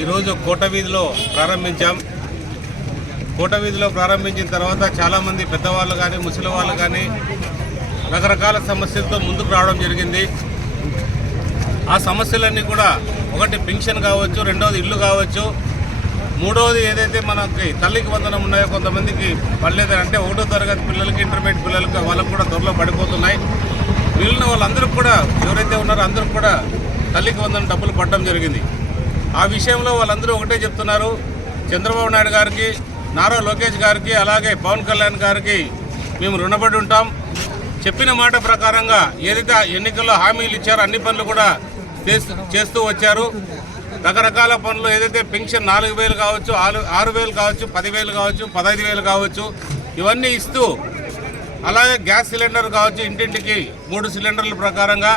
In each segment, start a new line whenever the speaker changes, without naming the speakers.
ఈరోజు కోట వీధిలో ప్రారంభించాం. కోట వీధిలో ప్రారంభించిన తర్వాత చాలామంది పెద్దవాళ్ళు కానీ ముసలి వాళ్ళు కానీ రకరకాల సమస్యలతో ముందుకు రావడం జరిగింది. ఆ సమస్యలన్నీ కూడా ఒకటి పెన్షన్ కావచ్చు రెండవది ఇల్లు కావచ్చు మూడవది ఏదైతే మనకి తల్లికి వందనం ఉన్నాయో కొంతమందికి పడలేదని అంటే ఒకటో తరగతి పిల్లలకి ఇంటర్మీడియట్ పిల్లలకి వాళ్ళకు కూడా త్వరలో పడిపోతున్నాయి. మిగిలిన వాళ్ళందరూ కూడా ఎవరైతే ఉన్నారో అందరూ కూడా తల్లికి వందనం డబ్బులు పడడం జరిగింది. ఆ విషయంలో వాళ్ళందరూ ఒకటే చెప్తున్నారు. చంద్రబాబు నాయుడు గారికి నారా లోకేష్ గారికి అలాగే పవన్ కళ్యాణ్ గారికి మేము రుణపడి ఉంటాం. చెప్పిన మాట ప్రకారంగా ఏదైతే ఎన్నికల్లో హామీలు ఇచ్చారో అన్ని పనులు కూడా చేస్తూ చేస్తూ వచ్చారు. రకరకాల పనులు ఏదైతే పెన్షన్ నాలుగు వేలు కావచ్చు ఆరు ఆరు వేలు కావచ్చు పదివేలు కావచ్చు పదహైదు వేలు కావచ్చు ఇవన్నీ ఇస్తూ అలాగే గ్యాస్ సిలిండర్ కావచ్చు ఇంటింటికి మూడు సిలిండర్ల ప్రకారంగా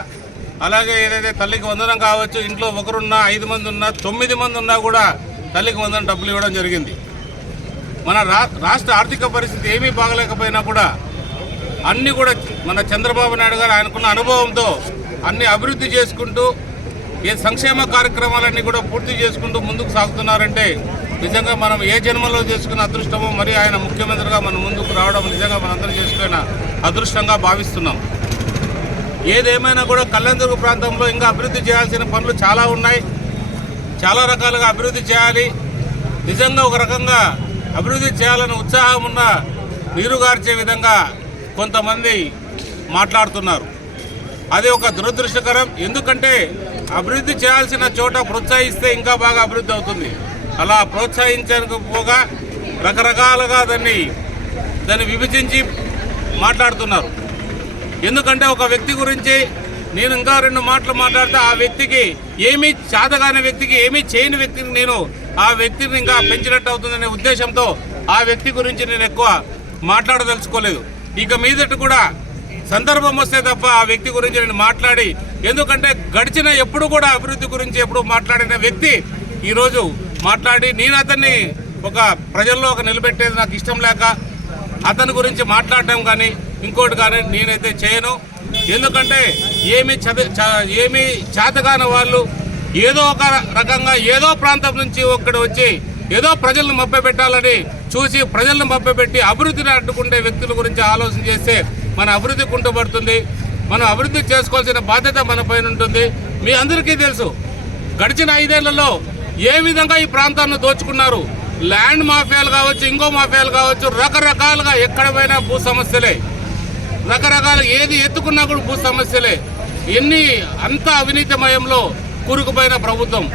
అలాగే ఏదైతే తల్లికి వందనం కావచ్చు ఇంట్లో ఒకరున్నా ఐదు మంది ఉన్నా తొమ్మిది మంది ఉన్నా కూడా తల్లికి వందనం డబ్బులు ఇవ్వడం జరిగింది. మన రా రాష్ట్ర ఆర్థిక పరిస్థితి ఏమీ బాగలేకపోయినా కూడా అన్ని కూడా మన చంద్రబాబు నాయుడు గారు ఆయనకున్న అనుభవంతో అన్ని అభివృద్ధి చేసుకుంటూ ఏ సంక్షేమ కార్యక్రమాలన్నీ కూడా పూర్తి చేసుకుంటూ ముందుకు సాగుతున్నారంటే నిజంగా మనం ఏ జన్మలో చేసుకున్న అదృష్టమో మరి ఆయన ముఖ్యమంత్రిగా మన ముందుకు రావడం నిజంగా మనందరం చేసుకున్న అదృష్టంగా భావిస్తున్నాం. ఏదేమైనా కూడా కళ్యాణదుర్గ ప్రాంతంలో ఇంకా అభివృద్ధి చేయాల్సిన పనులు చాలా ఉన్నాయి. చాలా రకాలుగా అభివృద్ధి చేయాలి. నిజంగా ఒక రకంగా అభివృద్ధి చేయాలని ఉత్సాహం ఉన్న నీరుగార్చే విధంగా కొంతమంది మాట్లాడుతున్నారు. అది ఒక దురదృష్టకరం. ఎందుకంటే అభివృద్ధి చేయాల్సిన చోట ప్రోత్సహిస్తే ఇంకా బాగా అభివృద్ధి అవుతుంది. అలా ప్రోత్సహించకపోగా రకరకాలుగా దాన్ని దాన్ని విభజించి మాట్లాడుతున్నారు. ఎందుకంటే ఒక వ్యక్తి గురించి నేను ఇంకా రెండు మాటలు మాట్లాడితే ఆ వ్యక్తికి ఏమీ చాతగాని వ్యక్తికి ఏమీ చేయని వ్యక్తిని నేను ఆ వ్యక్తిని ఇంకా పెంచినట్టు అవుతుందనే ఉద్దేశంతో ఆ వ్యక్తి గురించి నేను ఎక్కువ మాట్లాడదలుచుకోలేదు. ఇక మీదట కూడా సందర్భం వస్తే తప్ప ఆ వ్యక్తి గురించి నేను మాట్లాడి ఎందుకంటే గడిచిన ఎప్పుడు కూడా అభివృద్ధి గురించి ఎప్పుడు మాట్లాడిన వ్యక్తి ఈరోజు మాట్లాడి నేను అతన్ని ఒక ప్రజల్లో ఒక నిలబెట్టేది నాకు ఇష్టం లేక అతని గురించి మాట్లాడటం కానీ ఇంకోటి కానీ నేనైతే చేయను. ఎందుకంటే ఏమి చది ఏమి చేతగాని వాళ్ళు ఏదో ఒక రకంగా ఏదో ప్రాంతం నుంచి ఒక్కడ వచ్చి ఏదో ప్రజలను మభ్యపెట్టాలని చూసి ప్రజలను మభ్యపెట్టి అభివృద్ధిని అడ్డుకుంటే వ్యక్తుల గురించి ఆలోచన చేస్తే మన అభివృద్ధి కుంటుపడుతుంది. మనం అభివృద్ధి చేసుకోవాల్సిన బాధ్యత మన పైన ఉంటుంది. మీ అందరికీ తెలుసు గడిచిన ఐదేళ్ళలో ఏ విధంగా ఈ ప్రాంతాన్ని దోచుకున్నారు. ల్యాండ్ మాఫియాలు కావచ్చు ఇంకో మాఫియాలు కావచ్చు రకరకాలుగా ఎక్కడ భూ సమస్యలే. రకరకాల ఏది ఎత్తుకున్నా కూడా భూ సమస్యలే. ఎన్ని అంత అవినీతిమయంలో కూరుకుపోయిన ప్రభుత్వం.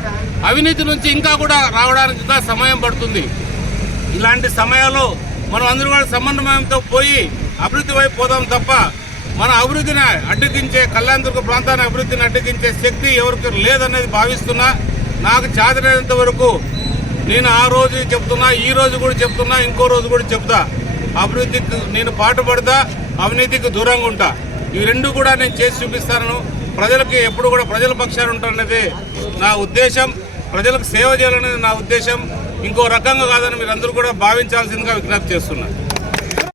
అవినీతి నుంచి ఇంకా కూడా రావడానికి ఇంకా సమయం పడుతుంది. ఇలాంటి సమయాల్లో మనం అందరూ కూడా సమన్వయంతో పోయి అభివృద్ధి వైపు పోదాం తప్ప మన అభివృద్ధిని అడ్డగించే కళ్యాణదుర్గ ప్రాంతాన్ని అభివృద్ధిని అడ్డగించే శక్తి ఎవరికి లేదనేది భావిస్తున్నా నాకు చాదనేంత వరకు నేను ఆ రోజు చెప్తున్నా ఈ రోజు కూడా చెప్తున్నా ఇంకో రోజు కూడా చెప్తా. అభివృద్ధికి నేను పాటుపడతా. అవినీతికి దూరంగా ఉంటా. ఈ రెండు కూడా నేను చేసి చూపిస్తాను. ప్రజలకి ఎప్పుడు కూడా ప్రజల పక్షాన ఉంటాననేది నా ఉద్దేశం. ప్రజలకు సేవ చేయాలనేది నా ఉద్దేశం. ఇంకో రకంగా కాదని మీరు అందరూ కూడా భావించాల్సిందిగా విజ్ఞప్తి చేస్తున్నాను